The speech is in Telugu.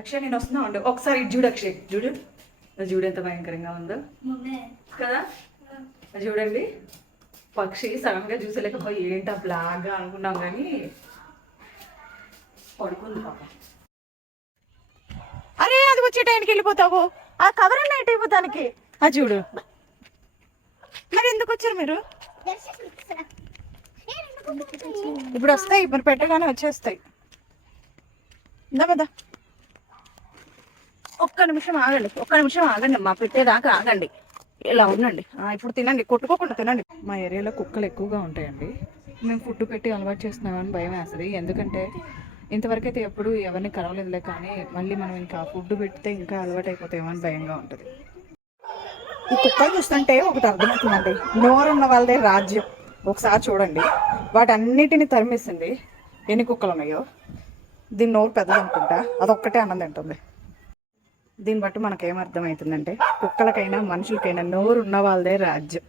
అక్షయ్ నేను వస్తున్నా ఉండు ఒకసారి చూడు అక్షయ్ చూడు చూడు ఎంత భయంకరంగా ఉందో కదా. చూడండి పక్షి సడన్ గా చూసలేకపోయి ఏంటి ఆ బ్లాక్గా అనుకున్నాం కానీ పడుకుంది పాప. అరే అది వచ్చే టైంకి వెళ్ళిపోతావు, ఆ కవర్ అన్న ఎట్ అయిపోతానికి. అది చూడు మరి ఎందుకు వచ్చారు మీరు? ఇప్పుడు వస్తాయి, మరి పెట్టగానే వచ్చేస్తాయి. కదా ఒక్క నిమిషం ఆగండి అమ్మా, పెట్టేదాకా ఆగండి, ఇలా ఉండండి. ఇప్పుడు తినండి, కొట్టుకోకుండా తినండి. మా ఏరియాలో కుక్కలు ఎక్కువగా ఉంటాయండి. మేము ఫుడ్ పెట్టి అలవాటు చేస్తున్నామని భయం వేస్తుంది. ఎందుకంటే ఇంతవరకు అయితే ఎప్పుడు ఎవరిని కలవలేదులే, కానీ మళ్ళీ మనం ఇంకా ఫుడ్ పెడితే ఇంకా అలవాటు అయిపోతామో అని భయంగా ఉంటుంది. ఈ కుక్కలు చూస్తుంటే ఒకటి అర్థమవుతుందండి, నోరున్న వాళ్ళదే రాజ్యం. ఒకసారి చూడండి, వాటన్నిటిని తరిమేసింది. ఎన్ని కుక్కలు ఉన్నాయో. దీని నోరు పెద్దది అనుకుంటా, అదొక్కటే అన్నం తింటుంది. దీన్ని బట్టి మనకేమర్థమవుతుందంటే కుక్కలకైనా మనుషులకైనా నోరు ఉన్న వాళ్ళదే రాజ్యం.